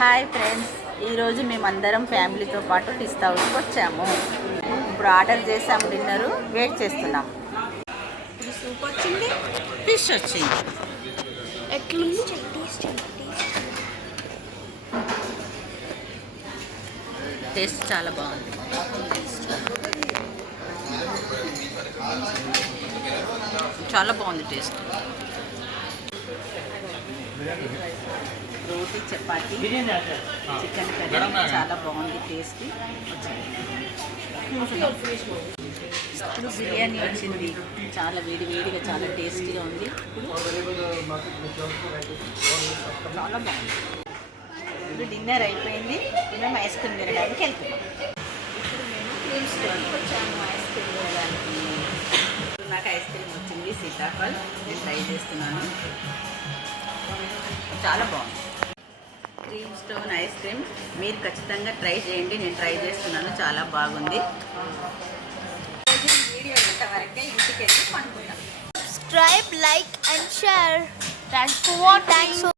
Hi friends, ఈరోజు మేమందరం ఫ్యామిలీతో పాటు టిస్తా హౌస్కి వచ్చాము. ఇప్పుడు ఆర్డర్ చేసాము, డిన్నరు వెయిట్ చేస్తున్నాం. ఇప్పుడు సూప్ వచ్చింది, ఫిష్ వచ్చింది. టేస్ట్ చాలా బాగుంది. చాలా బాగుంది టేస్ట్. రోటీ, చపాతి, చికెన్ కర్రీ చాలా బాగుంది టేస్ట్. ఇప్పుడు బిర్యానీ వచ్చింది, చాలా వేడిగా చాలా టేస్టీగా ఉంది. చాలా బాగుంది. ఇప్పుడు డిన్నర్ అయిపోయింది, మేము ఐస్ క్రీమ్ తినడానికి వెళ్తున్నాం. ఇప్పుడు మేము క్రీమ్ స్టోర్కి వచ్చాము ఐస్ క్రీమ్ తినడానికి. నాకు ఐస్ క్రీమ్ వచ్చింది సీతాఫల్, నేను ట్రై చేస్తున్నాను. చాలా బాగుంది. క్రీమ్ స్టోన్ ఐస్ క్రీమ్ మీరు ఖచ్చితంగా ట్రై చేయండి. నేను ట్రై చేస్తున్నాను, చాలా బాగుంది. వీడియో ఇంతవరకే, ఇంటికి వెళ్ళి పండుకుంటాను. Subscribe, like and share. Thanks for watching.